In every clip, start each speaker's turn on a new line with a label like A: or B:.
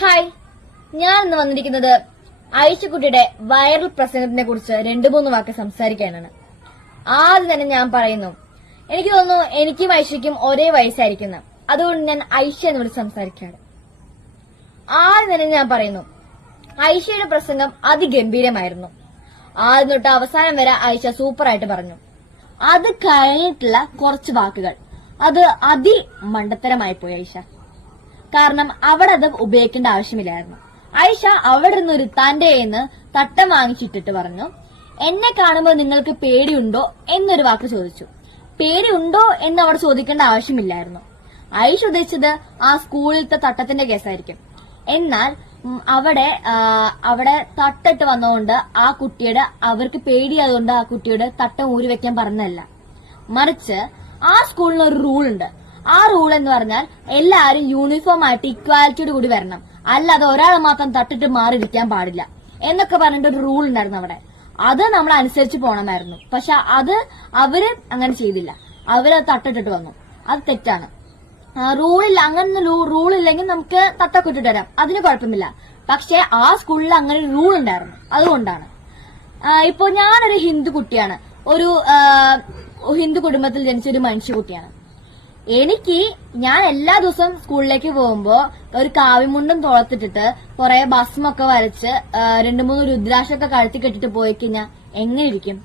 A: Hi. ഞാൻ ഇന്ന് വന്നിരിക്കുന്നത് ഐശുക്കുട്ടിയുടെ വൈറൽ പ്രസംഗത്തിനെ കുറിച്ച് രണ്ടു മൂന്ന് വാക്ക് സംസാരിക്കാനാണ്. ആദ്യം തന്നെ ഞാൻ പറയുന്നു എനിക്ക് തോന്നുന്നു എനിക്കും ഐഷയ്ക്കും ഒരേ വയസ്സായിരിക്കുന്നു. അതുകൊണ്ട് ഞാൻ ഐഷ എന്ന് വിളിച്ച് സംസാരിക്കുകയാണ്. ആദ്യം തന്നെ ഞാൻ പറയുന്നു ഐഷയുടെ പ്രസംഗം അതിഗംഭീരമായിരുന്നു. ആദ്യം തൊട്ട് അവസാനം വരെ ഐശ സൂപ്പറായിട്ട് പറഞ്ഞു. അത് കഴിഞ്ഞിട്ടുള്ള കുറച്ച് വാക്കുകൾ. അത് അതി മണ്ടത്തരമായി പോയി ഐഷ കാരണം അവിടെ അത് ഉപയോഗിക്കേണ്ട ആവശ്യമില്ലായിരുന്നു. ഐഷ അവിടെ നിന്ന് ഒരു തന്റെ എന്ന് തട്ടം വാങ്ങിച്ചിട്ടിട്ട് പറഞ്ഞു എന്നെ കാണുമ്പോൾ നിങ്ങൾക്ക് പേടിയുണ്ടോ? എന്നൊരു വാക്ക് ചോദിച്ചു. പേടിയുണ്ടോ? എന്ന് അവിടെ ചോദിക്കേണ്ട ആവശ്യമില്ലായിരുന്നു. ഐഷ ഉദ്ദേശിച്ചത് ആ സ്കൂളിലത്തെ തട്ടത്തിന്റെ കേസായിരിക്കും. എന്നാൽ അവിടെ അവിടെ തട്ടിട്ട് വന്നതുകൊണ്ട് ആ കുട്ടിയുടെ അവർക്ക് പേടിയായതുകൊണ്ട് ആ കുട്ടിയുടെ തട്ടം ഊരി വെക്കാൻ പറഞ്ഞതല്ല. മറിച്ച് ആ സ്കൂളിന് ഒരു റൂൾ ഉണ്ട് ആ റൂൾ എന്ന് പറഞ്ഞാൽ എല്ലാവരും യൂണിഫോം ആയിട്ട് ഇക്വാലിറ്റിയോട് കൂടി വരണം. അല്ലാതെ ഒരാൾ മാത്രം തട്ടിട്ട് മാറിയിരിക്കാൻ പാടില്ല. എന്നൊക്കെ പറഞ്ഞിട്ട് ഒരു റൂൾ ഉണ്ടായിരുന്നു അവിടെ. അത് നമ്മൾ അനുസരിച്ച് പോണമായിരുന്നു. പക്ഷെ അത് അവർ അങ്ങനെ ചെയ്തില്ല. അവർ തട്ടിട്ടിട്ട് വന്നു. അത് തെറ്റാണ്. റൂളില്ല അങ്ങനെ റൂൾ ഇല്ലെങ്കിൽ നമുക്ക് തട്ടൊക്കെ ഇട്ടിട്ട് വരാം. അതിന് കുഴപ്പമില്ല പക്ഷെ ആ സ്കൂളിൽ അങ്ങനെ ഒരു റൂൾ ഉണ്ടായിരുന്നു. അതുകൊണ്ടാണ്. ഇപ്പോ ഇപ്പൊ ഞാനൊരു ഹിന്ദു കുട്ടിയാണ്. ഒരു ഹിന്ദു കുടുംബത്തിൽ ജനിച്ച ഒരു മനുഷ്യകുട്ടിയാണ് എനിക്ക് ഞാൻ എല്ലാ ദിവസവും സ്കൂളിലേക്ക് പോകുമ്പോ ഒരു കാവിമുണ്ടും തോളത്തിട്ടിട്ട് കുറെ ഭസ്മൊക്കെ വരച്ച് രണ്ടു മൂന്ന് രുദ്രാക്ഷൊക്കെ കഴുത്തി കെട്ടിട്ട് പോയി കഴിഞ്ഞാൽ എങ്ങനെ ഇരിക്കും?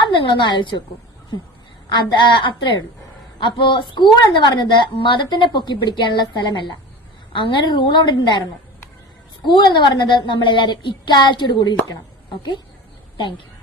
A: അത് നിങ്ങളൊന്ന് ആലോചിച്ച് നോക്കൂ. അത് അത്രേ ഉള്ളൂ. അപ്പോ സ്കൂൾ എന്ന് പറഞ്ഞത് മതത്തിനെ പൊക്കി പിടിക്കാനുള്ള സ്ഥലമല്ല. അങ്ങനെ റൂൾ അവിടെ ഉണ്ടായിരുന്നു. സ്കൂൾ എന്ന് പറഞ്ഞത് നമ്മളെല്ലാരും ഇക്കാലത്തോട് കൂടി ഇരിക്കണം. Okay thank you